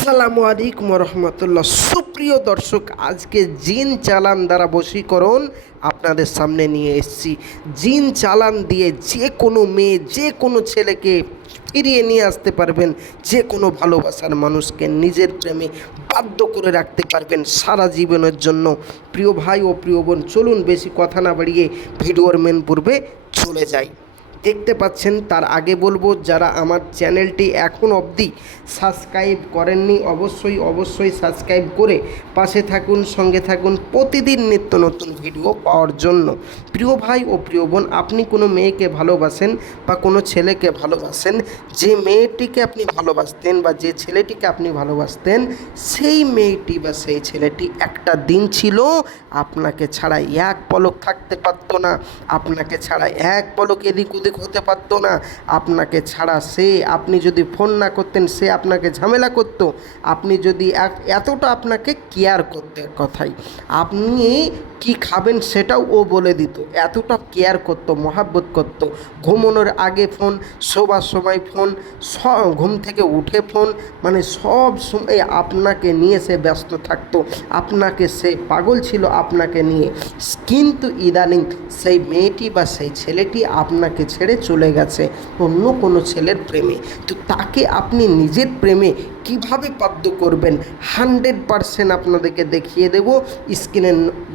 আসসালামু আলাইকুম রহমতুল্লাহ। সুপ্রিয় দর্শক, আজকে জিন চালান দ্বারা বশীকরণ আপনাদের সামনে নিয়ে এসেছি। জিন চালান দিয়ে যে কোনো মেয়ে, যে কোনো ছেলেকে ফিরিয়ে নিয়ে আসতে পারবেন, যে কোনো ভালোবাসার মানুষকে নিজের প্রেমে বাধ্য করে রাখতে পারবেন সারা জীবনের জন্য। প্রিয় ভাই ও প্রিয় বোন, চলুন বেশি কথা না বাড়িয়ে ভিডিওর মেন পূর্বে চলে যাই। দেখতে পাচ্ছেন, তার আগে বলবো, যারা আমার চ্যানেলটি এখন অবধি সাবস্ক্রাইব করেননি অবশ্যই সাবস্ক্রাইব করে পাশে থাকুন, সঙ্গে থাকুন প্রতিদিন নিত্য নতুন ভিডিও পাওয়ার জন্য। প্রিয় ভাই ও প্রিয় বোন, আপনি কোনো মেয়েকে ভালোবাসেন বা কোনো ছেলেকে ভালোবাসেন, যে মেয়েটিকে আপনি ভালোবাসতেন বা যে ছেলেটিকে আপনি ভালোবাসতেন, সেই মেয়েটি বা সেই ছেলেটি একটা দিন ছিল আপনাকে ছাড়া এক পলক থাকতে পারতো না, আপনাকে ছাড়া এক পলক এদিক ওদিক হতে পারতো না, আপনাকে ছাড়া আপনি যদি ফোন না করতেন সে আপনাকে ঝামেলা করতো, আপনি যদি এতটা আপনাকে কেয়ার করতে, কথাই আপনি কি খাবেন সেটাও ও বলে দিত, এতটা কেয়ার করতো, মহাব্বত করতো। ঘুমানোর আগে ফোন, শোবার সময় ফোন, ঘুম থেকে উঠে ফোন, মানে সব সময় আপনাকে নিয়ে সে ব্যস্ত থাকতো, আপনাকে সে পাগল ছিল আপনাকে নিয়ে। কিন্তু ইদানিং সেই মেয়েটি বা সেই ছেলেটি আপনাকে ছেড়ে চলে গেছে অন্য কোনো ছেলের প্রেমে। তো তাকে আপনি নিজের প্রেমে কিভাবে বাধ্য করবেন 100% আপনাদেরকে দেখিয়ে দেব। স্ক্রিনে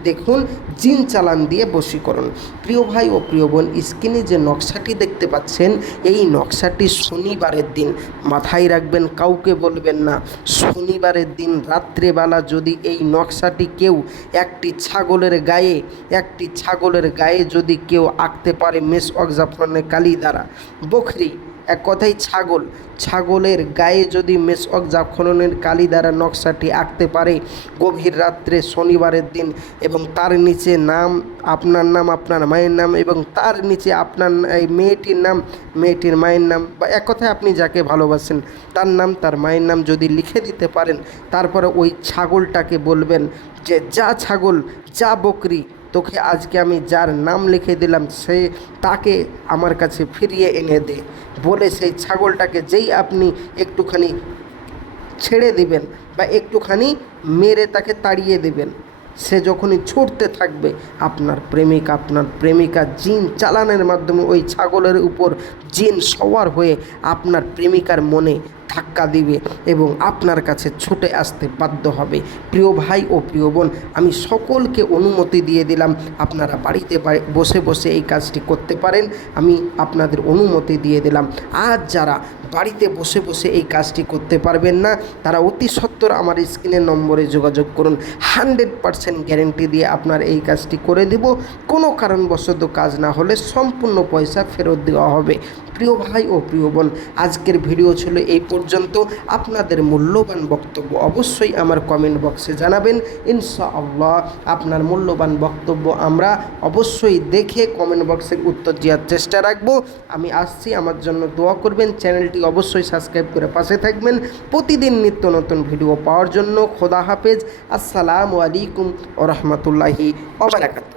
দেখুন, জিন চালান দিয়ে বশীকরণ। প্রিয় ভাই ও প্রিয় বোন, স্ক্রিনে যে নকশাটি দেখতে পাচ্ছেন, এই নকশাটি শনিবারের দিন, মাথায় রাখবেন, কাউকে বলবেন না। শনিবারের দিন রাত্রেবেলা যদি এই নকশাটি কেউ একটি ছাগলের গায়ে যদি কেউ আঁকতে পারে মেসওয়াক জাফরানের কালি দ্বারা, বকরি এক কথায় ছাগলের গায়ে যদি মেসওয়াক জাফরানের কালি দ্বারা নকশাটি আঁকতে পারে গভীর রাত্রে শনিবারের দিন, এবং তার নিচে নাম, আপনার নাম, আপনার মায়ের নাম, এবং তার নিচে আপনার এই মেয়েটির নাম, মেয়েটির মায়ের নাম, বা এক কথায় আপনি যাকে ভালোবাসেন তার নাম, তার মায়ের নাম যদি লিখে দিতে পারেন, তারপরে ওই ছাগলটাকে বলবেন যে, যা ছাগল, যা বকরি, তোকে আজকে আমি যার নাম লিখে দিলাম সে তাকে আমার কাছে ফিরিয়ে এনে দে, বলে সেই ছাগলটাকে যেই আপনি একটুখানি ছেড়ে দিবেন বা একটুখানি মেরে তাকে তাড়িয়ে দেবেন, সে যখনই ছুটতে থাকবে, আপনার প্রেমিকা জিন চালানের মাধ্যমে ওই ছাগলের উপর জিন সওয়ার হয়ে আপনার প্রেমিকার মনে ধাক্কা দিবে এবং আপনার কাছে ছুটে আসতে বাধ্য হবে। প্রিয় ভাই ও প্রিয় বোন, আমি সকলকে অনুমতি দিয়ে দিলাম, আপনারা বাড়িতে বসে বসে এই কাজটি করতে পারেন, আমি আপনাদের অনুমতি দিয়ে দিলাম। আর যারা বাড়িতে বসে বসে এই কাজটি করতে পারবেন না, তারা অতি সত্বর আমার স্ক্রিনের নম্বরে যোগাযোগ করুন। 100% গ্যারেন্টি দিয়ে আপনার এই কাজটি করে দেব। কোনো কারণবশত কাজ না হলে সম্পূর্ণ পয়সা ফেরত দেওয়া হবে। প্রিয় ভাই ও প্রিয় বোন, আজকের ভিডিও ছিল এই পর্যন্ত। আপনাদের মূল্যবান বক্তব্য অবশ্যই আমার কমেন্ট বক্সে জানাবেন। ইনশাআল্লাহ আপনার মূল্যবান বক্তব্য আমরা অবশ্যই দেখে কমেন্ট বক্সে উত্তর দেওয়ার চেষ্টা রাখব। আমি আসছি, আমার জন্য দোয়া করবেন, চ্যানেলটি অবশ্যই সাবস্ক্রাইব করে পাশে থাকবেন প্রতিদিন নিত্য নতুন ভিডিও পাওয়ার জন্য। খোদা হাফেজ। আসসালামু আলাইকুম ওয়া রাহমাতুল্লাহি ওয়া বারাকাতুহু।